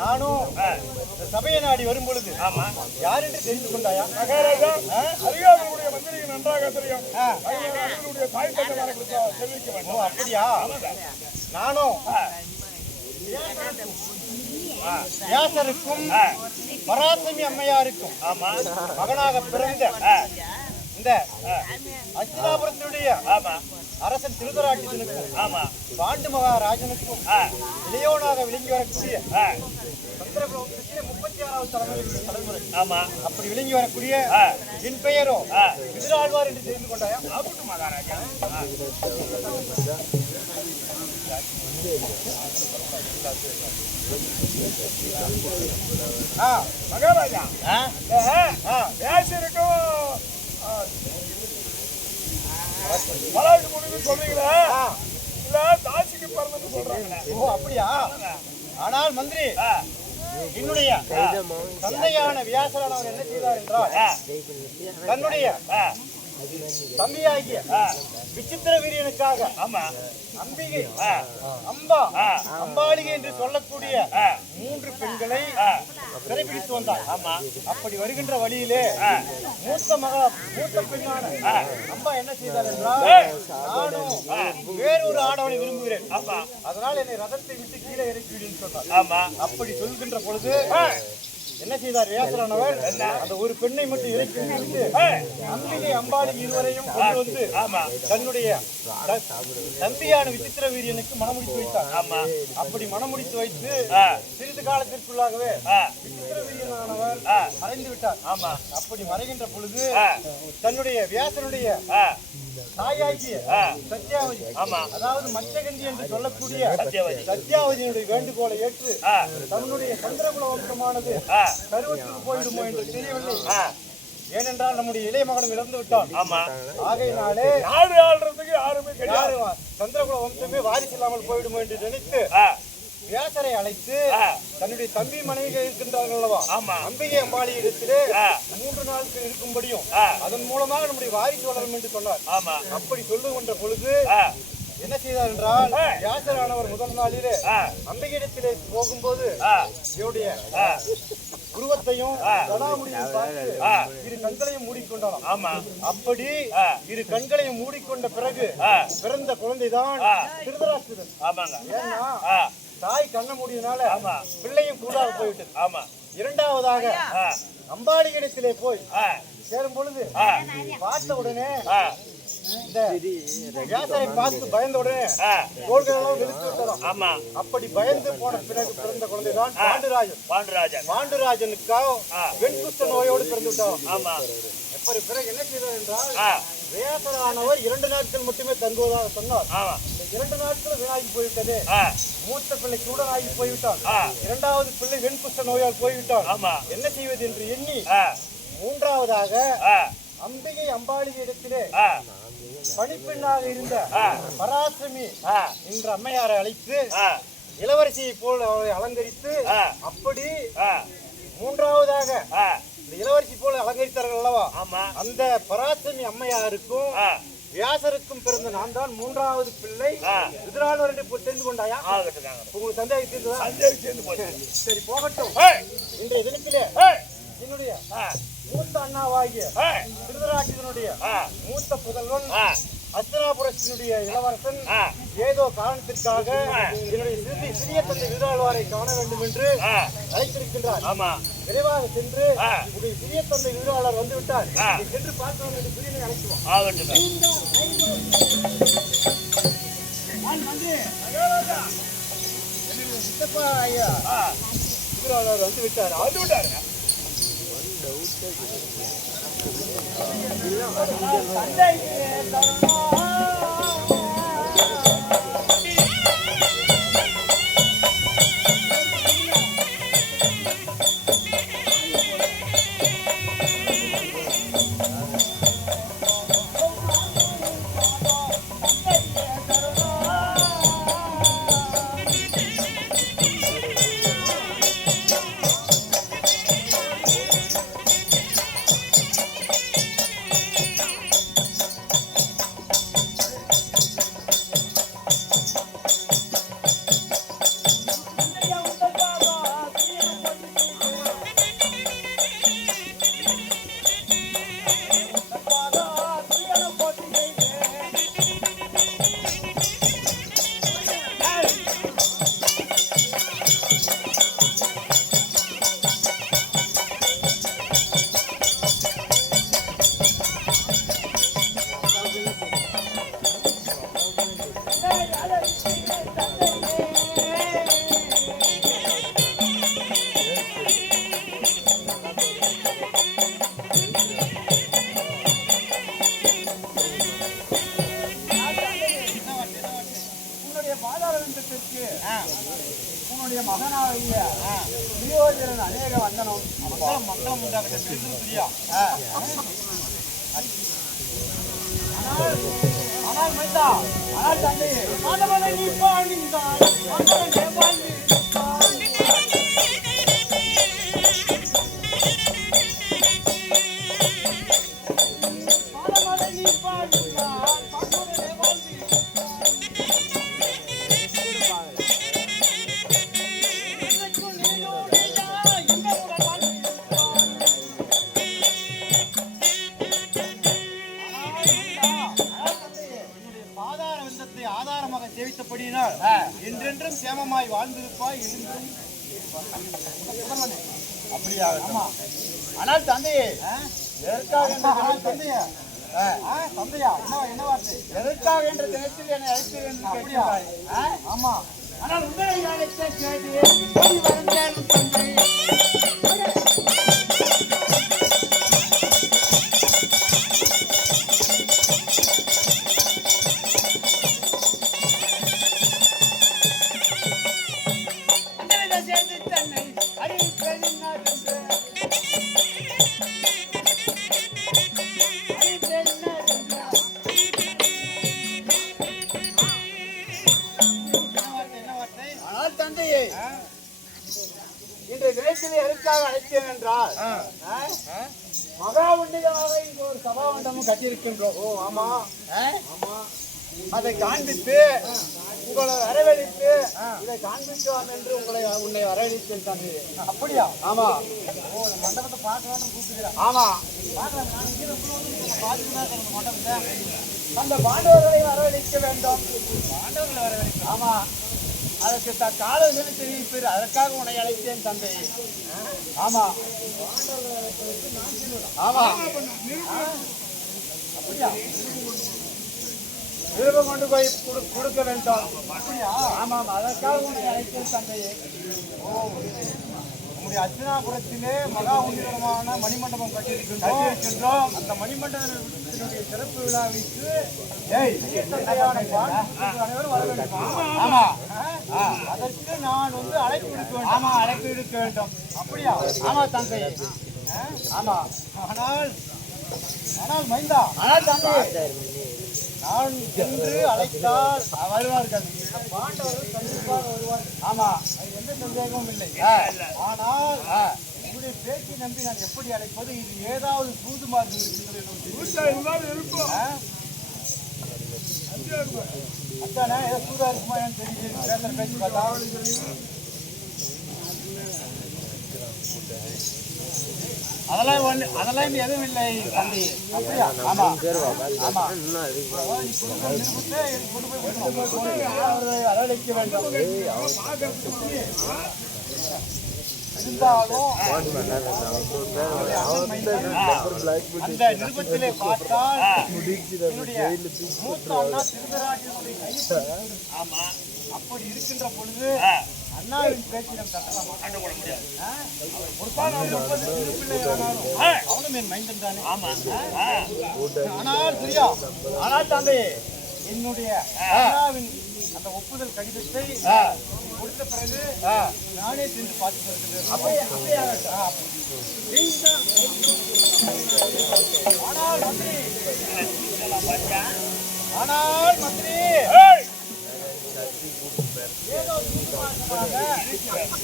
நானும் சபையை நாடி வரும் பொழுது யார் என்று தெரிந்து கொண்டாயா? மகாராஜா, அதிகாரிகளுடைய மந்திரிக்கு நன்றாக தெரியும். தாய் தந்தை தெரிவிக்க வேண்டும். அப்படியா? நானும் வியாசருக்கும் பராசமி அம்மையாருக்கும் மகனாக பிறந்த இந்த அஸ்தினாபுரத்தினுடைய அரசன் திருதராட்டினுக்கும் பாண்டு மகாராஜனுக்கும் இளையோனாக விளங்கி வரக்கூடிய 36வது தலைமுறை அப்படி விளங்கி வரக்கூடிய என் பெயரோ விதிராழ்வார் என்று தெரிந்து கொண்டாயா? மகாராஜா, மகாராஜா, வியாசருக்கும் பலாட்டு முடிவு சொல்றீங்களா? இல்ல தாசிக்கு பிறந்தன்னு சொல்றாங்களா? ஓ, அப்படியா? ஆனால் மந்திரி, என்னுடைய தந்தையான வியாசரானவர் என்ன செய்தார் என்றால் தன்னுடைய தம்பியாகிய விசித்திர வீரியனுக்காக அம்பிகை, அம்பா, அம்பாளிகை என்று சொல்லக்கூடிய 3 பெண்களை சிறைபிடித்து வந்தார். அப்படி வருகின்ற வழியிலே மூத்த பெண்ணான அம்பா என்ன செய்தார் என்றால், நானும் வேறொரு ஆடவனை விரும்புகிறேன், அதனால் என்னை ரதத்தை விட்டு கீழே இறக்கிவிடுன்னு சொன்னார். அப்படி சொல்கின்ற பொழுது என்ன செய்தார் வியாசரானவர்? அந்த ஒரு பெண்ணை மட்டும் இறக்கி விட்டு அம்பிகை அம்பாளி இருவரையும் கொண்டு வந்து தன்னுடைய தம்பியான விசித்திர வீரியனுக்கு மனமுடித்து வைத்தார். அப்படி மனமுடித்து வைத்து சிறிது காலத்திற்குள்ளாகவே விசித்திர வீரியனானவர் மறைந்து விட்டார். அப்படி மறைகின்ற பொழுது தன்னுடைய வியாசனுடைய தாயாகிய சத்யாவதி, அதாவது மச்சகந்தி என்று சொல்லக்கூடிய சத்யாவதியினுடைய வேண்டுகோளை ஏற்று தன்னுடைய சந்திரகுல வம்சமானது கருவத்துக்கு போயிடுமோ என்று தெரியவில்லை. ஏனென்றால் நம்முடைய இளைய மகனும் இழந்து விட்டான். ஆகையினாலே நாடு ஆள்றதுக்கு யாருமே கிடையாது, சந்திரகுல வம்சமே வாரிசு இல்லாமல் போயிடுமோ என்று நினைத்து வியாசரை அழைத்து தன்னுடைய தம்பி மனைவிகள் இருக்கின்றார்கள் அல்லவா, அம்பிகை அம்பாளி இடத்திலே 3 நாட்கள் இருக்கும்படியும் அதன் மூலமாக நம்முடைய வாரிசு வளரும் என்று சொன்னார். அப்படி சொல்லுகின்ற பொழுது என்ன செய்தார் என்றால், வியாசரானவர் முதல் நாளிலே அம்பிகையிடத்திலே போகும்போது இவருடைய உருவத்தையும் கடாமுடியும் பார்த்து 2 கண்களையும் மூடிக்கொண்டாராம். அப்படி 2 கண்களையும் மூடிக்கொண்ட பிறகு பிறந்த குழந்தைதான் திருதராஷ்டிரன். ஏன்னா தாய் கண்ண முடியினால பிள்ளையும் கூடாக போய்விட்டது. இரண்டாவதாக அம்பாளிகிடத்திலே போய் சேரும் பொழுது பார்த்த உடனே இந்த வியாசரை பார்த்து பயந்த உடனே தோள்களெல்லாம் வெளுத்து விட்டதாம். அப்படி பயந்து போன பிறகு பிறந்த குழந்தைதான் பாண்டுராஜனுக்காக வெண்குஷ்ட நோயோடு பிறந்து விட்டாராம். எப்படி பிறகு என்ன செய்தார் என்றால், வியாசரானவர் 2 நாட்கள் மட்டுமே தங்குவதாக சொன்னார். 2 நாட்கள் வீணாகி போய்விட்டது. மூத்த பிள்ளை சூடனாகி போய்விட்டான். 2வது பிள்ளை வெண்குஷ்ட நோயால் போய்விட்டான். என்ன செய்வது என்று எண்ணி 3வதாக அம்பிகை அம்பாளி இடத்திலே பணிப்பெண்ணாக இருந்த பராசமி என்ற அம்மையாரை அழைத்து இளவரசியை போல் அவரை அலங்கரித்து, அப்படி 3வதாக இளவரசி போல அலங்கரித்தார்கள் அல்லவா, அந்த பராசமி அம்மையாருக்கும் வியாசருக்கும் பிறந்த நான் தான் 3வது பிள்ளை விதிராழ்வார் என்று தெரிந்து கொண்டாயா? உங்களுக்கு சந்தேகம்? சரி, போகட்டும். இன்றைய தினத்திலே என்னுடைய மூத்த அண்ணாவாகிய திருதராட்டினுடைய மூத்த புதல்வன் அஸ்தினாபுரத்தினுடைய இளவரசன் ஏதோ காரணத்திற்காக என்னுடைய சிறிய தந்தை விருதாழ்வாரை காண வேண்டும் என்று அழைத்திருக்கின்றார். விரைவாக சென்று உடைய சிறிய தந்தை விருதாளர் வந்து விட்டார், சென்று பார்க்கலாம் என்று பிரியனை அழைக்குவோம். சித்தப்பா ஐயா விருதாளர் வந்து விட்டார். உன்னுடைய மகனாகிய துரியோதனன் அநேக வந்தனம் மங்களம் உண்டாகட்டும். ஆனால் மைந்தா, ஆனால் தந்தை நீ பாடிந்தாய் ஆதாரமாக சேவித்தபடியினால் என்றென்றும் சேமமாய் வாழ்ந்திருப்பாய். அப்படியா? ஆனால் தந்தையே, தந்தையா என்ன வார்த்தை? எதற்காக என்ற தினத்தில் என்னை அழைத்தீர்கள்? ஆமா, ஆனால் உங்களை அழைத்த தந்தை இன்றைய தினத்தில் எதற்காக அழைத்தேன் என்றால் மகா உண்டிகளாக இங்கு ஒரு சபா மண்டபம் கட்டியிருக்கின்றோம். ஆமா, அதை காண்பித்து உங்களை வரவழைத்து இதை காண்பிக்கலாம் என்று உன்னை வரவழைத்தேன் தம்பி. அப்படியா? ஆமா. மண்டபத்தை பார்க்கலாம்னு கூப்பிடுகிறேன். ஆமா, மண்டபத்தை அந்த பாண்டவர்களை வரவழைக்க வேண்டும். பாண்டவர்களை வரவழைக்க? ஆமா, அதற்கு காலங்களை தெரிவிப்பீர், அதற்காக உன்னை அழைத்தேன் தந்தை. ஆமா ஆமா, அப்படியா? விருப்பம் கொண்டு போய் கொடுக்க வேண்டும். அப்படியா? ஆமாம், அதற்காக உன்னை அழைத்தேன் தந்தையே. நம்முடைய அர்ச்சனாபுரத்திலே மகா உன்னதமான மணிமண்டபம் கட்டியிருக்கின்றோம். அந்த மணிமண்டபத்தினுடைய சிறப்பு விழாவிற்கு அனைவரும் வர வேண்டும். ஆமா, அதற்கு நான் அழைப்பு விடுக்க வேண்டும். ஆமா, அழைப்பு விடுக்க வேண்டும். அப்படியா? ஆமா தந்தை. ஆமா, ஆனால் மைந்தா, ஆனால் தந்தை, நான் என்று அழைத்தால் வருவார்கள். பாண்டவர்கள் கண்டிப்பாக வருவார்கள். ஆமா, அது எந்த சந்தேகமும் இல்லை. ஆனால் உங்களுடைய பேச்சை நம்பி நான் எப்படி அழைப்பது? இது ஏதாவது சூதுமாறு அத்தானே, ஏதோ சூதா இருக்குமா தெரிஞ்சு பேசுற பேச்சு பார்த்தா. அதெல்லாம் இங்க எதுவும் இல்லை தம்பி. அப்படியா? ஆமா ஆமா. அரவணைக்க வேண்டும். இருந்தாலும் அந்த நிருபத்திலே பார்த்தால் என்னுடைய மூத்த அண்ணா திருதராஜனுடைய கையை ஆமா அப்படி இருக்கின்ற பொழுது அண்ணாவின் பேச்சிடம் தட்டலாமா? அவனும் என் மைந்தன் தானே. ஆனால் புரியா, ஆனால் தந்தை என்னுடைய அண்ணாவின் அந்த ஒப்புதல் கடிதத்தை கொடுத்த பிறகு நானே சென்று பார்த்து வருகிறேன். ஆனால் மந்திரி ஏதோ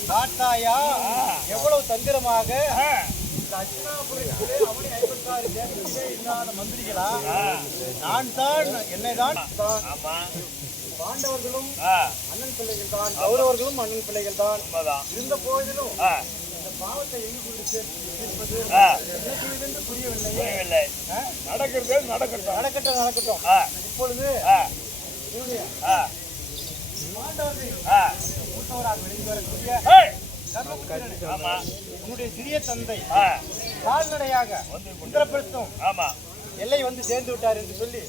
காட்டாயா எவ்வளவு தந்திரமாக அவனை 56 தேசத்திலே இல்லாத மந்திரிகளா நான் தான் என்னை தான் பாண்டவர்களும் அண்ணன் பிள்ளைகள் தான், கௌரவர்களும் அண்ணன் பிள்ளைகள் தான். இருந்த போதிலும் இந்த பாவத்தை எங்கு கொண்டு சேர்ப்பது என்று புரியவில்லை. நடக்கட்டும். இப்பொழுது மூத்தவராக வெளியே வரக்கூடிய உன்னுடைய சிறிய தந்தை கால்நடையாக உத்தரப்பிரதேசம் எல்லை வந்து சேர்ந்து விட்டார் என்று சொல்லி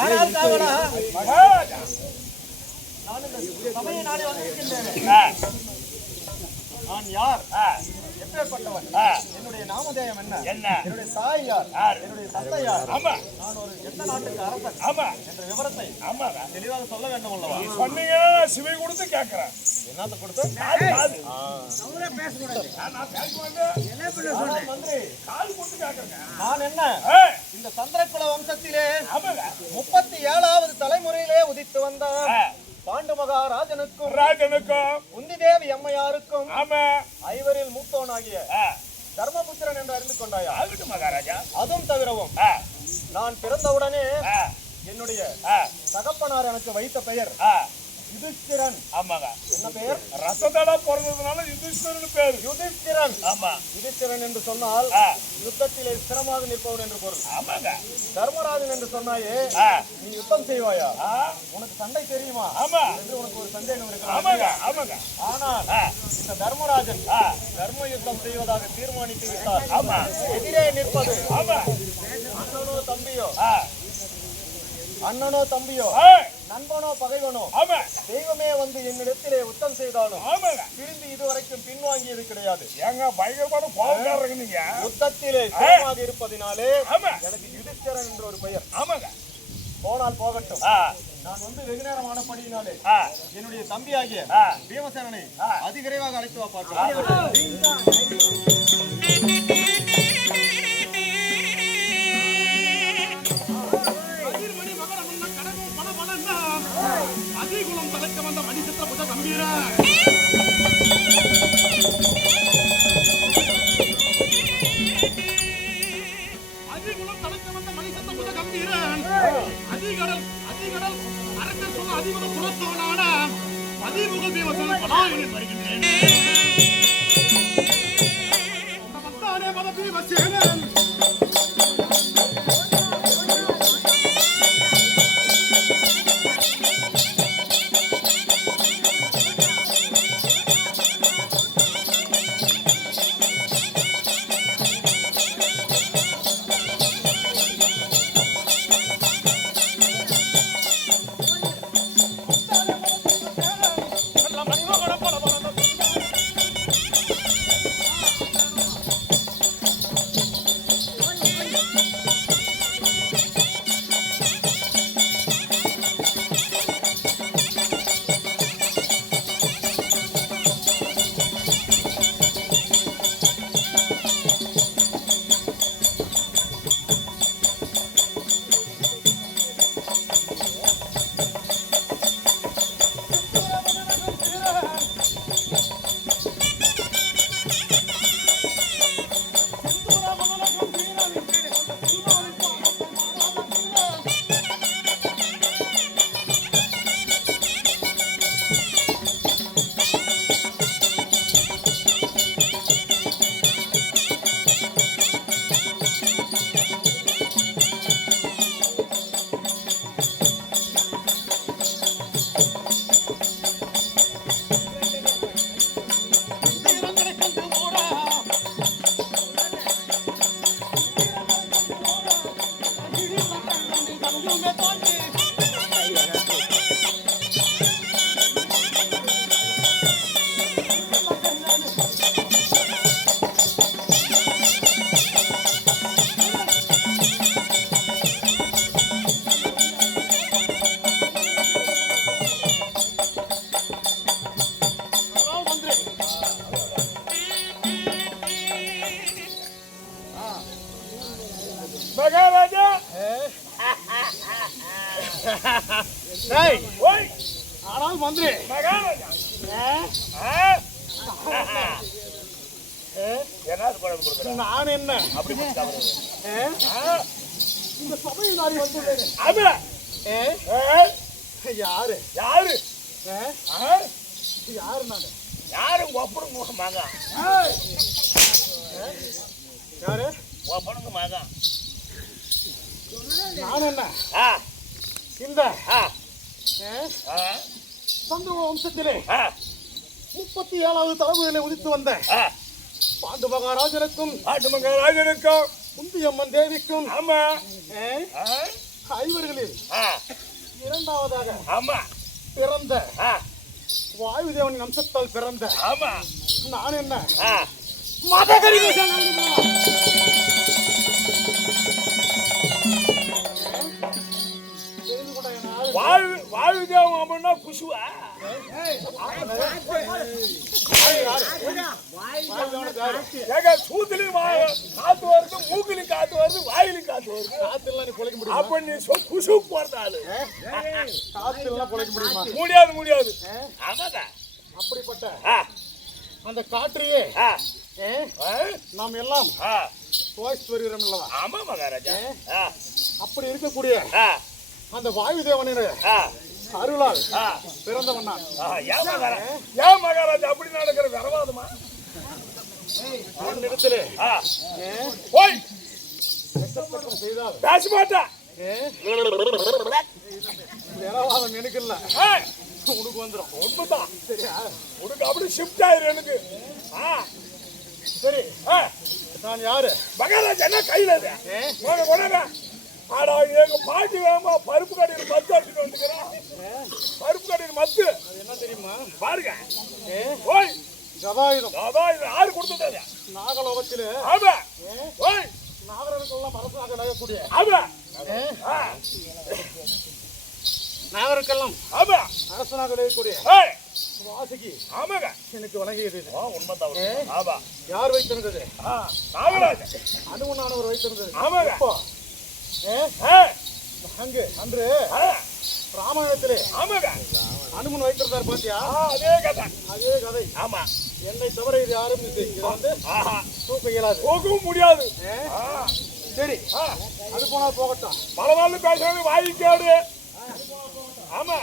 ஆனால் காவலா நான் இந்த சபையை நானே வந்திருக்கின்றேன். நான் யார், எப்பேற்பட்டவன், என்னுடைய நாமதேயம் என்ன, என்னுடைய தாய் யார், என்னுடைய தந்தை யார், நான் ஒரு எந்த நாட்டுக்கு அரசன் என்ற விவரத்தை தெளிவாக சொல்ல வேண்டும் அல்லவா? சொன்னீங்க சிவை கொடுத்து கேட்கிறேன். என்னத்த கொடுத்து மந்திரி கால் கொடுத்து கேட்கிறேன். நான் என்ன இந்த சந்திரகுல வம்சத்திலே 37வது தலைமுறையிலே உதித்து வந்த பாண்டு மகாராஜனுக்கும் ராஜனுக்கும் உந்தி தேவி அம்மையாருக்கும் ஆமா 5வரில் மூத்தவனாகிய தர்மபுத்திரன் என்று அறிந்து கொண்டாயா? ஆகட்டும் மகாராஜா. அதுவும் தவிரவும் நான் பிறந்தவுடனே என்னுடைய தகப்பனார் எனக்கு வைத்த பெயர் யுதிஷ்டிரன். ஆமாங்க. என்ன பெயர்? ரசதடா பிறந்ததுனால யுதிஷ்டிரன் பேர். யுதிஷ்டிரன். ஆமா. யுதிஷ்டிரன் என்று சொன்னால் யுத்தத்திலே ஸ்திரமாக நிற்பவன் என்று பொருள். ஆமாங்க. தர்மராஜன் என்று சொன்னாயே, நீ யுத்தம் செய்வாயா? உனக்கு சண்டை தெரியுமா? ஆமா என்று உனக்கு ஒரு சந்தேகம் இருக்கு. ஆமாங்க ஆமாங்க. ஆனால் இந்த தர்மராஜன் தர்ம யுத்தம் செய்வதாக தீர்மானித்து விட்டார். ஆமா. எதிரே நிற்பது ஆமா. அண்ணனோ தம்பியோ, அண்ணனோ தம்பியோ, நண்பனோ பகைவனோ, ஆமா. தெய்வமே வந்து என்னிடத்திலே யுத்தம் செய்தாலும் ஆமாங்க. திரும்பி இதுவரைக்கும் பின்வாங்கியது கிடையாது. ஏங்க பயங்கரமான கோபக்காரங்க நீங்க. யுத்தத்திலே ஸ்திரமாக இருப்பதினாலே ஆமா. எனக்கு யுதிஷ்டிரன் என்ற ஒரு பெயர். ஆமாங்க. போனால் போகட்டும். நான் வந்து வெகு நேரம் ஆனபடியினாலே என்னுடைய தம்பியாகிய பீமசேனனை அதிவிரைவாக அழைத்து வா பார்க்கலாம். அதிகுலம் தலைக்க வந்த மணிசத்திர புத கம்பீரன். அதிகுலம் தலைக்க வந்த மணிசத்திர புத கம்பீரன். அதிகடல் அரக்கர் சொல்ல அதிகுலம் புறத்தோனான பதிமுக பீமசேனன் பலாயனில் வருகின்றேன். மத்தானே மத பீமசேனன். மகாராஜா. ஆனால் மந்திரி மகாராஜா நான் என்ன அப்படி இந்த சபையில் நாடி வந்துள்ளேன். யாரு யாரு யாரு நான் யாரு ஒப்பனுங்க மகா யாரு ஒப்பனுங்க மகா நான் என்ன இந்த சந்திர வம்சத்திலே 37வது தலைமுறையிலே உதித்து வந்த பாண்டு மகாராஜனுக்கும் குந்தியம்மன் தேவிக்கும் ஐவர்களில் இரண்டாவதாக பிறந்த வாயுதேவனின் அம்சத்தால் பிறந்த நான் என்ன மதகரி வாயுதேவன் அப்படின்னா குஷுவா சூத்திலையும் காத்து வருது, மூக்கிலையும் காத்து வருது, வாயிலையும் காத்து வருது. அப்ப நீ குஷு போறதாளு காத்து குலைக்க முடியுமா? முடியாது முடியாது. அப்படிப்பட்ட அந்த காற்றையே நாம் எல்லாம் சுவாசித்து வருகிறோம் அல்லவா? ஆமா மகாராஜா. அப்படி இருக்கக்கூடிய அந்த வாயு தேவனின் அருளால் பிறந்தவன் நான். ஏன் மகாராஜா அப்படி நடக்கிற வரவாதமா? இடத்திலே போய் செய்தால் பேச மாட்டா. வரவாதம் எனக்கு இல்ல, உனக்கு வந்துடும். உண்மைதான். சரியா? உனக்கு அப்படி ஷிஃப்ட் ஆயிரு எனக்கு. சரி, நான் யாரு? மகாராஜா என்ன கையில கொண்டாங்க. ஆடா எங்க பாட்டி வேமா பருப்பு கடையில் மத்து அடிச்சுட்டு வந்துக்கிறேன். பருப்பு கடையில் மத்து என்ன தெரியுமா? பாருங்க. ஓய் கதாயுதம். கதாயுதம் யாரு கொடுத்தது? நாகலோகத்திலே ஆமா. ஓய் நாகர்களுக்கெல்லாம் அரசாக நகக்கூடிய ஆமா. நாகருக்கெல்லாம் ஆமா அரசனாக நகக்கூடிய வாசுகி ஆமாங்க எனக்கு வழங்கியது. உண்மைதான். ஆமா. யார் வைத்திருந்தது? நாகராஜ அனுமனானவர் வைத்திருந்தது. ஆமாங்க. அங்கு அன்று ராமாயணத்திலே ஆமாங்க அனுமன் வைத்திருந்தார் பாத்தியா? அதே கதை. அதே கதை. ஆமா. என்னை தவிர இது யாரும் இதை வந்து தூக்க இயலாது, போகவும் முடியாது. சரி, அது போனால் போகட்டும். பல நாள் பேசுறது வாங்கிக்காடு. ஆமா.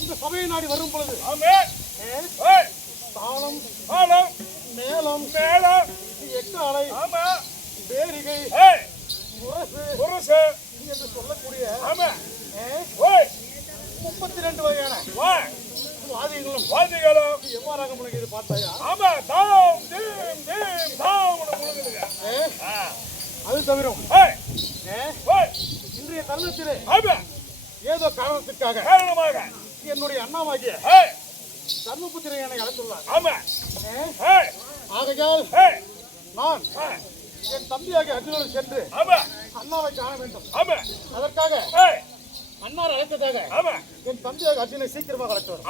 இந்த சபையை நாடி வரும் பொழுது தாளம் மேளம் எக்காலை பேரிகை முரசு என்று சொல்லக்கூடிய 32 வகையான வாதிகளும் எவ்வாறாக முழுகியது பார்த்தாயா? அது தவிர இன்றைய தருணத்திலே ஏதோ காரணத்துக்காக என்னுடைய அண்ணாவாகிய தர்மபுத்திரை என்னை அழைத்துள்ளார். ஆகையால் நான் என் தம்பியாகிய அர்ஜுனோடு சென்று அண்ணாவை காண வேண்டும். அதற்காக அண்ணார் அழைத்ததாக என் தம்பியாக அர்ஜுனை சீக்கிரமாக அழைத்து வரும்.